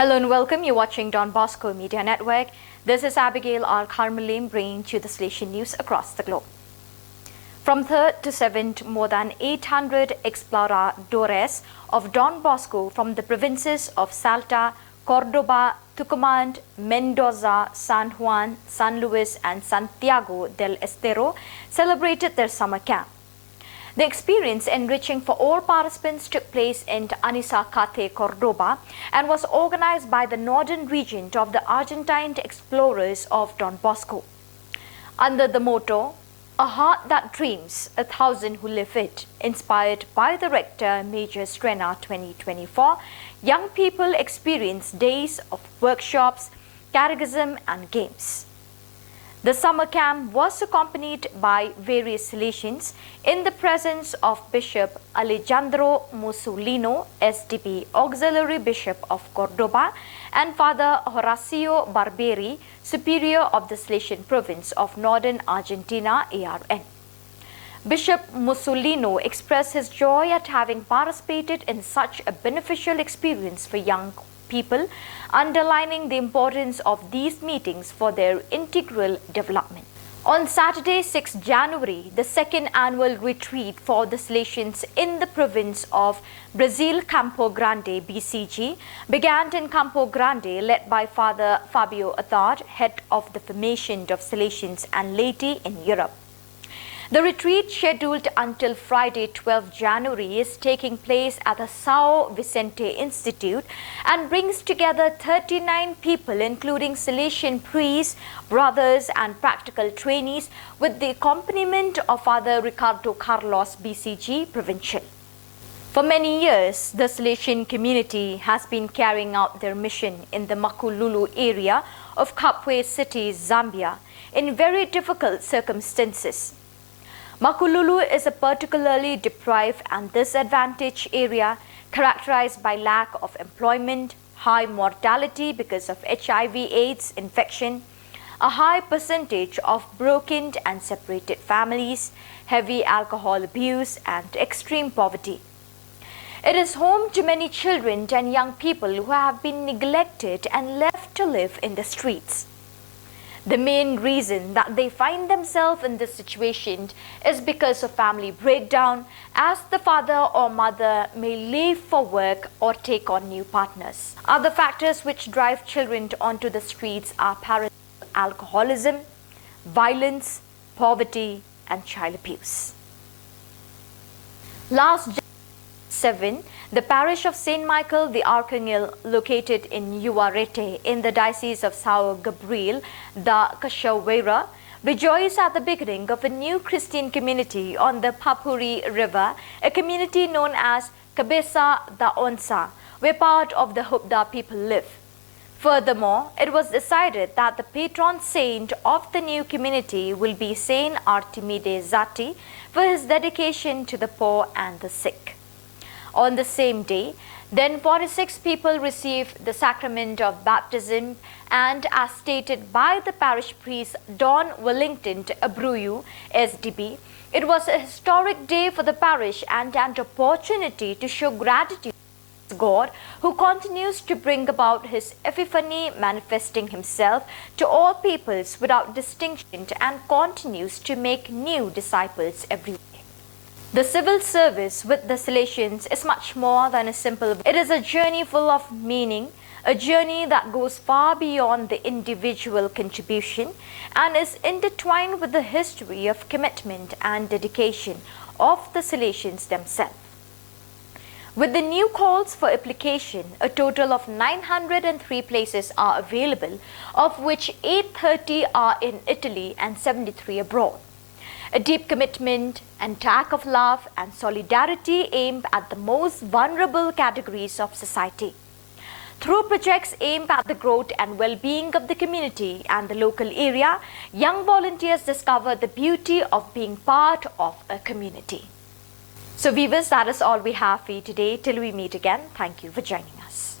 Hello and welcome. You're watching Don Bosco Media Network. This is Abigail R. Carmelim bringing you the Salesian news across the globe. From 3rd to 7th, more than 800 exploradores of Don Bosco from the provinces of Salta, Cordoba, Tucumán, Mendoza, San Juan, San Luis and Santiago del Estero celebrated their summer camp. The experience, enriching for all participants, took place in Anisacate, Cordoba, and was organized by the northern region of the Argentine explorers of Don Bosco. Under the motto, "A heart that dreams, 1,000 who live it," inspired by the rector Major Strena 2024, young people experienced days of workshops, catechism and games. The summer camp was accompanied by various Salesians in the presence of Bishop Alejandro Mussolino, SDB Auxiliary Bishop of Cordoba, and Father Horacio Barberi, Superior of the Salesian Province of Northern Argentina, ARN. Bishop Mussolino expressed his joy at having participated in such a beneficial experience for young people, underlining the importance of these meetings for their integral development. On Saturday, 6 January, the second annual retreat for the Salesians in the province of Brazil, Campo Grande, BCG, began in Campo Grande, led by Father Fabio Attard, head of the Formation of Salesians and laity in Europe. The retreat, scheduled until Friday, 12 January, is taking place at the São Vicente Institute and brings together 39 people, including Salesian priests, brothers and practical trainees, with the accompaniment of Father Ricardo Carlos, BCG Provincial. For many years, the Salesian community has been carrying out their mission in the Makululu area of Kabwe City, Zambia, in very difficult circumstances. Makululu is a particularly deprived and disadvantaged area characterized by lack of employment, high mortality because of HIV/AIDS infection, a high percentage of broken and separated families, heavy alcohol abuse, and extreme poverty. It is home to many children and young people who have been neglected and left to live in the streets. The main reason that they find themselves in this situation is because of family breakdown, as the father or mother may leave for work or take on new partners. Other factors which drive children onto the streets are parental alcoholism, violence, poverty, and child abuse. Last January 7, the parish of St. Michael the Archangel, located in Uarete in the Diocese of São Gabriel da Cachoeira, rejoiced at the beginning of a new Christian community on the Papuri River, a community known as Cabeça da Onça, where part of the Hubda people live. Furthermore, it was decided that the patron saint of the new community will be Saint Artemide Zati for his dedication to the poor and the sick. On the same day, then 46 people received the sacrament of baptism, and as stated by the parish priest Don Wellington Abruyu, SDB, it was a historic day for the parish and an opportunity to show gratitude to God, who continues to bring about his epiphany, manifesting himself to all peoples without distinction, and continues to make new disciples every day. The civil service with the Salesians is much more than a simple. It is a journey full of meaning, a journey that goes far beyond the individual contribution and is intertwined with the history of commitment and dedication of the Salesians themselves. With the new calls for application, a total of 903 places are available, of which 830 are in Italy and 73 abroad. A deep commitment and act of love and solidarity aimed at the most vulnerable categories of society. Through projects aimed at the growth and well-being of the community and the local area, young volunteers discover the beauty of being part of a community. So viewers, that is all we have for you today. Till we meet again, thank you for joining us.